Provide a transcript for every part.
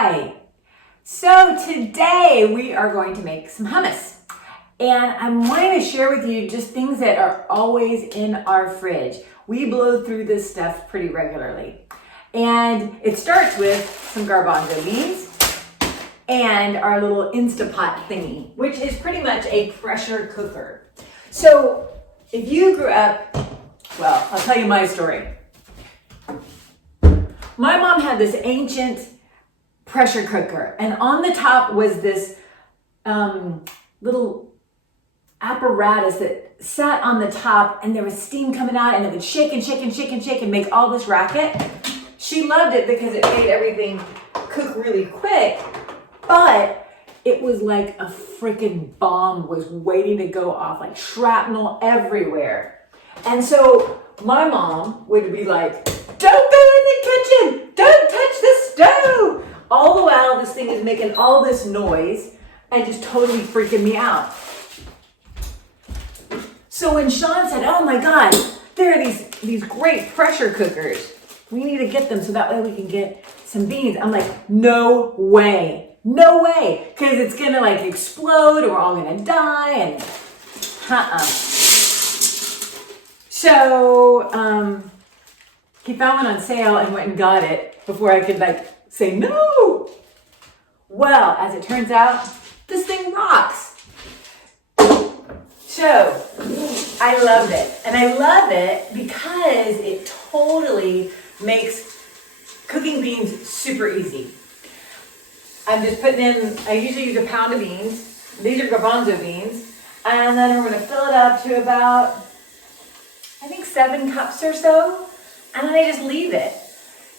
right. So today we are going to make some hummus. And I'm wanting to share with you just things that are always in our fridge. We blow through this stuff pretty regularly. And it starts with some garbanzo beans and our little Instapot thingy, which is pretty much a pressure cooker. So if you grew up, well, I'll tell you my story. My mom had this ancient pressure cooker, and on the top was this little apparatus that sat on the top, and there was steam coming out, and it would shake and shake and shake and shake and make all this racket. She loved it because it made everything cook really quick, but it was like a freaking bomb was waiting to go off, like shrapnel everywhere. And so my mom would be like, "Don't go in the kitchen! Don't touch the stove!" All the while this thing is making all this noise and just totally freaking me out. So when Sean said, "Oh my God, there are these great pressure cookers. We need to get them so that way we can get some beans." I'm like, no way, because it's gonna like explode or we're all gonna die and So he found one on sale and went and got it before I could like say no. Well, as it turns out, this thing rocks. So I loved it. And I love it because it totally makes cooking beans super easy. I'm just putting in, I usually use a pound of beans. These are garbanzo beans. And then we're gonna fill it up to about, I think 7 cups or so. And then I just leave it.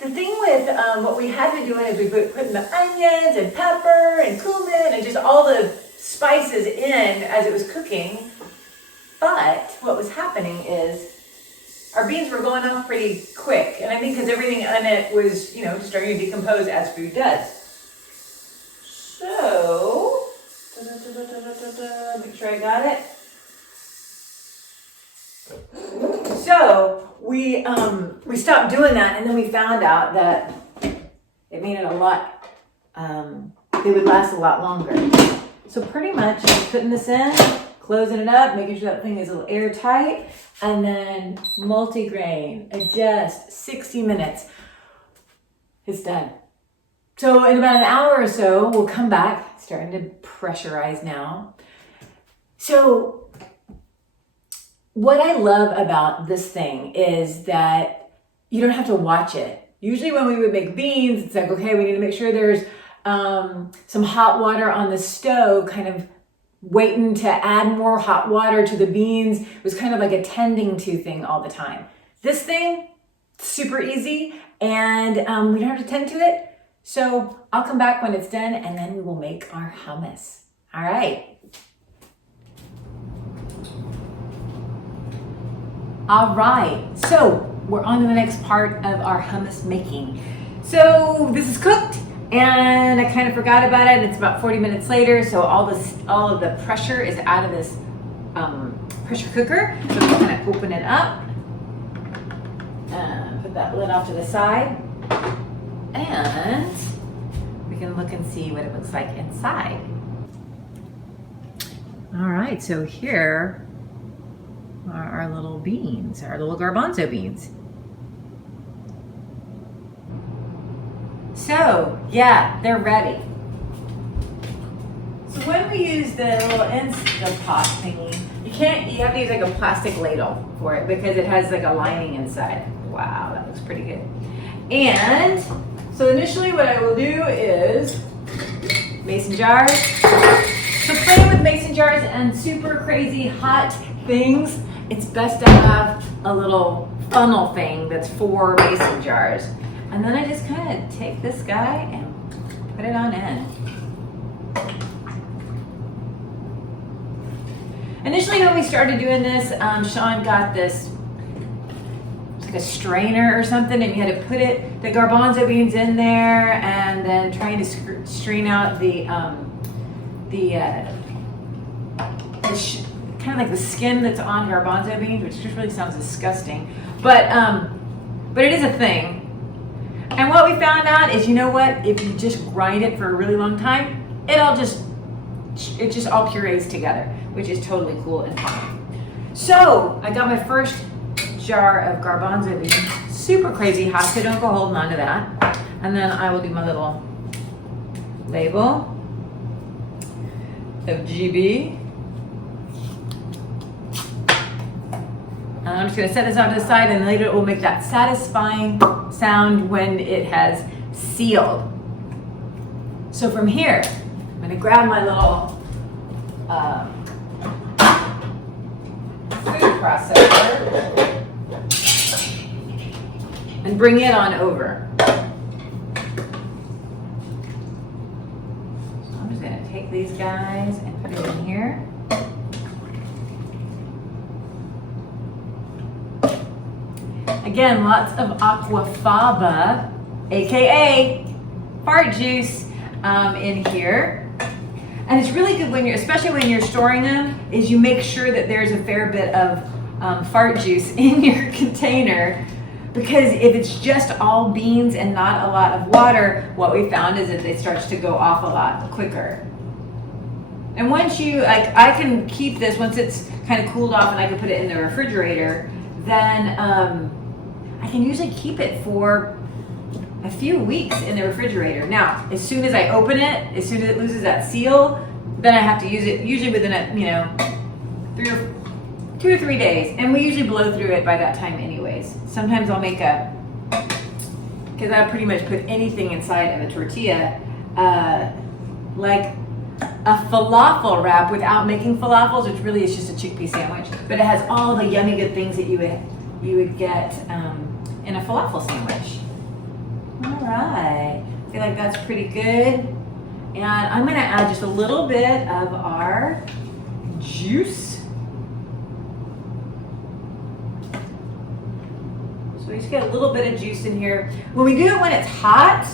The thing with what we had been doing is we putting the onions and pepper and cumin and just all the spices in as it was cooking. But what was happening is our beans were going off pretty quick. And I think because everything on it was, starting to decompose as food does. So, make sure I got it. So we stopped doing that, and then we found out that it made it a lot, it would last a lot longer. So pretty much just putting this in, closing it up, making sure that thing is a little airtight, and then multi-grain, adjust, 60 minutes. It's done. So in about an hour or so, we'll come back, starting to pressurize now. So what I love about this thing is that you don't have to watch it. Usually when we would make beans, it's like, okay, we need to make sure there's some hot water on the stove, kind of waiting to add more hot water to the beans. It was kind of like a tending to thing all the time. This thing, super easy, and we don't have to tend to it. So I'll come back when it's done, and then we will make our hummus. All right. All right, so we're on to the next part of our hummus making. So this is cooked, and I kind of forgot about it. It's about 40 minutes later, so all of the pressure is out of this pressure cooker. So I'm just gonna open it up, and put that lid off to the side, and we can look and see what it looks like inside. All right, so here are our little beans, our little garbanzo beans. So yeah, they're ready. So when we use the little Instapot thingy, you have to use like a plastic ladle for it because it has like a lining inside. Wow, that looks pretty good. And so initially what I will do is mason jars. So playing with mason jars and super crazy hot things, it's best to have a little funnel thing that's for mason jars. And then I just kind of take this guy and put it on in. Initially when we started doing this, Sean got this, it's like a strainer or something, and you had to put the garbanzo beans in there and then trying to strain out kind of like the skin that's on garbanzo beans, which just really sounds disgusting. But it is a thing. And what we found out is, you know what? If you just grind it for a really long time, it just all purees together, which is totally cool and fun. So I got my first jar of garbanzo beans. Super crazy hot, so don't go holding on to that. And then I will do my little label of GB. And I'm just gonna set this out to the side, and later it will make that satisfying sound when it has sealed. So from here, I'm gonna grab my little food processor and bring it on over. So I'm just gonna take these guys and put it in here. Again, lots of aquafaba, aka fart juice, in here. And it's really good when especially when you're storing them, is you make sure that there's a fair bit of fart juice in your container, because if it's just all beans and not a lot of water, what we found is that it starts to go off a lot quicker. And once I can keep this, once it's kind of cooled off and I can put it in the refrigerator, then I can usually keep it for a few weeks in the refrigerator. Now, as soon as I open it, as soon as it loses that seal, then I have to use it usually within 2 or 3 days. And we usually blow through it by that time anyways. Sometimes I'll make because I pretty much put anything inside of a tortilla, like a falafel wrap without making falafels, which really is just a chickpea sandwich, but it has all the yummy good things that you would get in a falafel sandwich. All right, I feel like that's pretty good. And I'm gonna add just a little bit of our juice. So we just get a little bit of juice in here. When we do it when it's hot,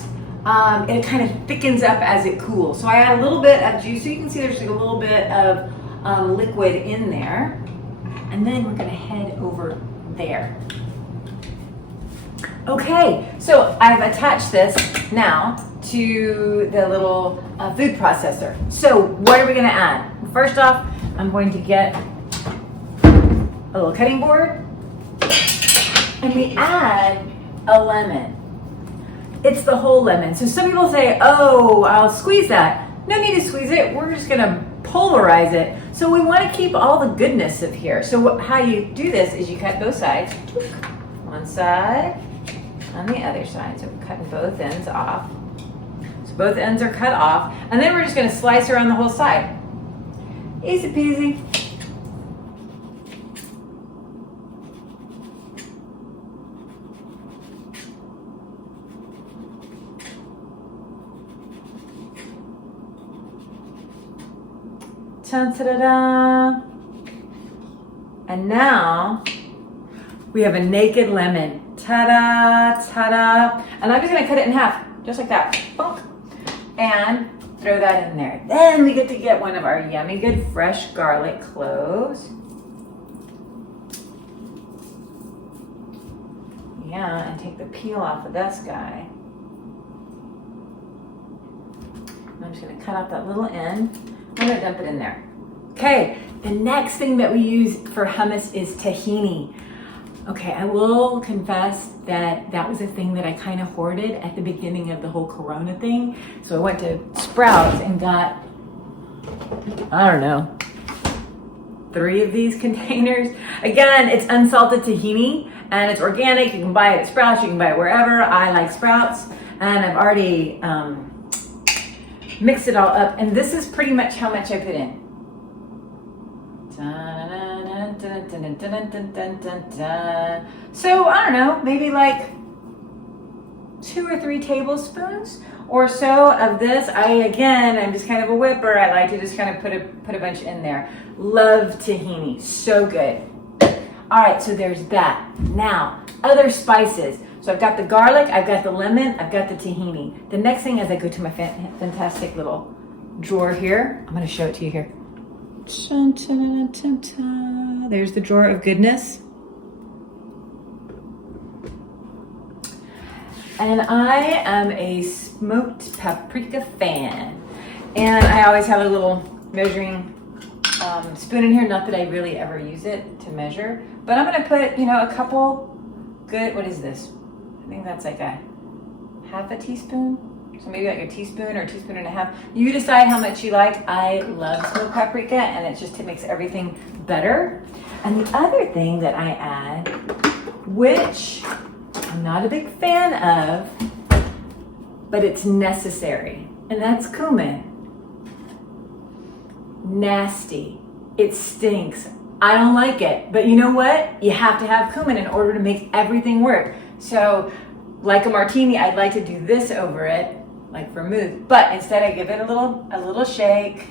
it kind of thickens up as it cools. So I add a little bit of juice, so you can see there's like a little bit of liquid in there. And then we're gonna head over there. Okay, so I've attached this now to the little food processor. So what are we gonna add? First off, I'm going to get a little cutting board, and we add a lemon. It's the whole lemon. So some people say, oh, I'll squeeze that. No need to squeeze it, we're just gonna pulverize it. So we wanna keep all the goodness of here. So how you do this is you cut both sides. One side, on the other side. So we're cutting both ends off. So both ends are cut off. And then we're just gonna slice around the whole side. Easy peasy. Ta-da-da. And now we have a naked lemon. Ta-da, ta-da. And I'm just gonna cut it in half, just like that. Bonk. And throw that in there. Then we get to get one of our yummy good fresh garlic cloves. Yeah, and take the peel off of this guy. I'm just gonna cut out that little end. I'm gonna dump it in there. Okay, the next thing that we use for hummus is tahini. Okay, I will confess that that was a thing that I kind of hoarded at the beginning of the whole Corona thing. So I went to Sprouts and got, I don't know, 3 of these containers. Again, it's unsalted tahini and it's organic. You can buy it at Sprouts, you can buy it wherever. I like Sprouts, and I've already mixed it all up. And this is pretty much how much I put in. So I don't know, maybe like 2 or 3 tablespoons or so of this. I'm just kind of a whipper. I like to just kind of put a bunch in there. Love tahini, so good. All right, so there's that. Now, other spices. So I've got the garlic, I've got the lemon, I've got the tahini. The next thing is I go to my fantastic little drawer here. I'm gonna show it to you here. There's the drawer of goodness. And I am a smoked paprika fan. And I always have a little measuring spoon in here. Not that I really ever use it to measure, but I'm gonna put, a couple good, what is this? I think that's like a half a teaspoon. So maybe like a teaspoon or a teaspoon and a half. You decide how much you like. I love smoked paprika, and it makes everything better. And the other thing that I add, which I'm not a big fan of, but it's necessary, and that's cumin. Nasty. It stinks. I don't like it, but you know what? You have to have cumin in order to make everything work. So, like a martini, I'd like to do this over it, like vermouth. But instead, I give it a little shake,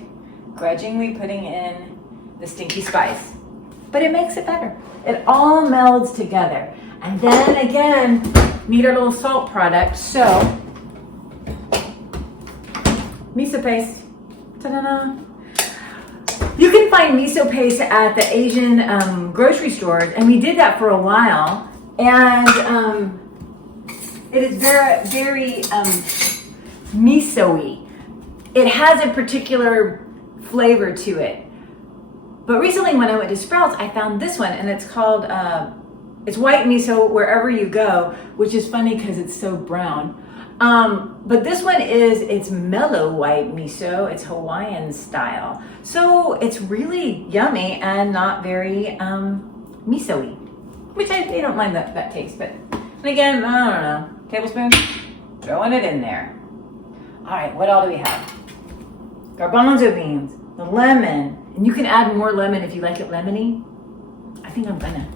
grudgingly putting in the stinky spice. But it makes it better. It all melds together. And then again, need our little salt product. So, miso paste. Ta-da-da. You can find miso paste at the Asian grocery stores, and we did that for a while. And it is very, very miso-y. It has a particular flavor to it. But recently when I went to Sprouts, I found this one, and it's called, it's white miso wherever you go, which is funny because it's so brown. But this one it's mellow white miso. It's Hawaiian style. So it's really yummy and not very miso-y, which I don't mind that taste. But and again, I don't know. Tablespoon, throwing it in there. All right, what all do we have? Garbanzo beans, the lemon, and you can add more lemon if you like it lemony. I think I'm gonna.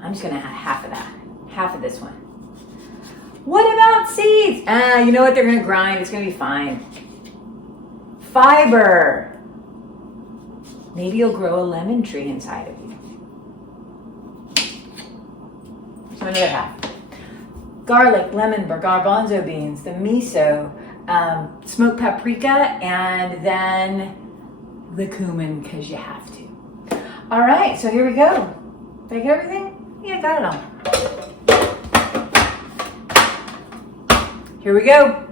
I'm just gonna add half of that, half of this one. What about seeds? You know what? They're gonna grind. It's gonna be fine. Fiber. Maybe you'll grow a lemon tree inside of you. So another half. Garlic, lemon, garbanzo beans, the miso, smoked paprika, and then the cumin, because you have to. All right, so here we go. Did I get everything? Yeah, got it all. Here we go.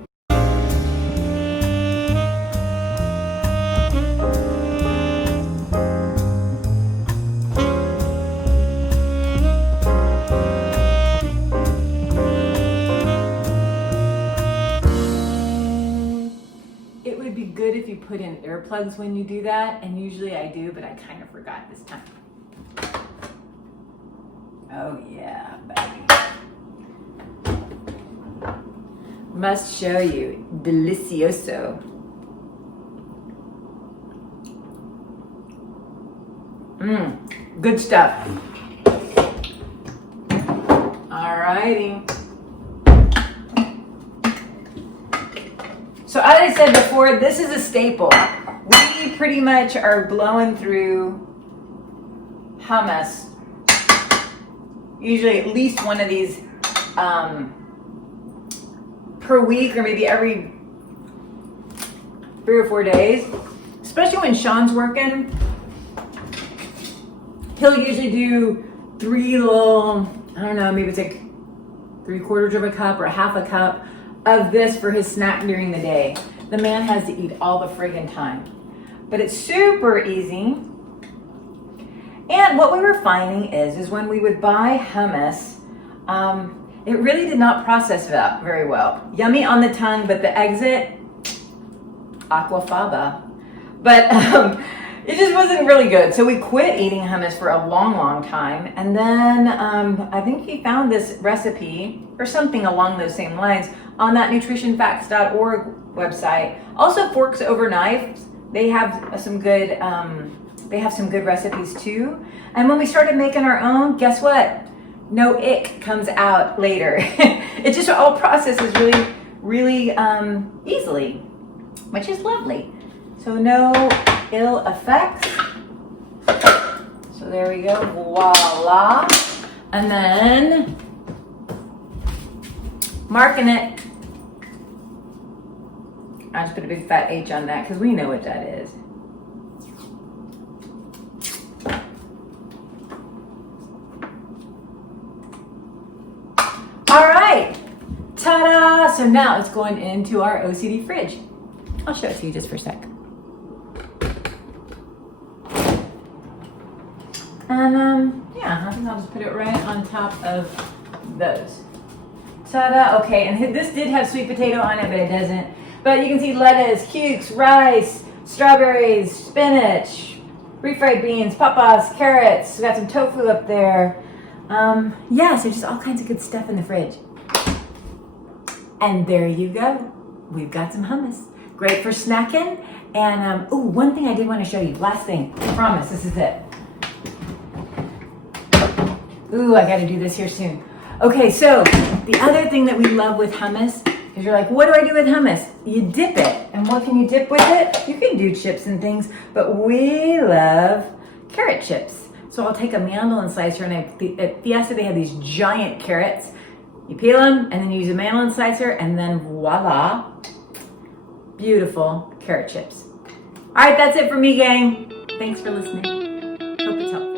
It would be good if you put in earplugs when you do that, and usually I do, but I kind of forgot this time. Oh yeah, baby. Must show you. Delicioso. Good stuff. Alrighty. So as I said before, this is a staple. We pretty much are blowing through hummus. Usually at least one of these per week, or maybe every 3 or 4 days. Especially when Sean's working. He'll usually do 3 little, I don't know, maybe it's like 3/4 of a cup or half a cup of this for his snack during the day. The man has to eat all the friggin' time. But it's super easy. And what we were finding is when we would buy hummus, it really did not process very well. Yummy on the tongue, but the exit, aquafaba. But it just wasn't really good. So we quit eating hummus for a long, long time. And then I think he found this recipe or something along those same lines on that nutritionfacts.org website. Also Forks Over Knives. They have some good recipes too. And when we started making our own, guess what? No ick comes out later. It just all processes really, really easily, which is lovely. So no ill effects. So there we go, voila. And then marking it. I just put a big fat H on that because we know what that is. All right, ta-da! So now it's going into our OCD fridge. I'll show it to you just for a sec. And yeah, I think I'll just put it right on top of those. Ta-da! Okay, and this did have sweet potato on it, but it doesn't. But you can see lettuce, cukes, rice, strawberries, spinach, refried beans, pawpaws, carrots. We got some tofu up there. Yeah, so just all kinds of good stuff in the fridge. And there you go. We've got some hummus. Great for snacking. And one thing I did want to show you. Last thing. I promise. This is it. Ooh, I got to do this here soon. Okay, so the other thing that we love with hummus is you're like, what do I do with hummus? You dip it. And what can you dip with it? You can do chips and things, but we love carrot chips. So I'll take a mandolin slicer, and at Fiesta they have these giant carrots. You peel them, and then you use a mandolin slicer, and then voila, beautiful carrot chips. All right, that's it for me, gang. Thanks for listening. Hope it's helpful.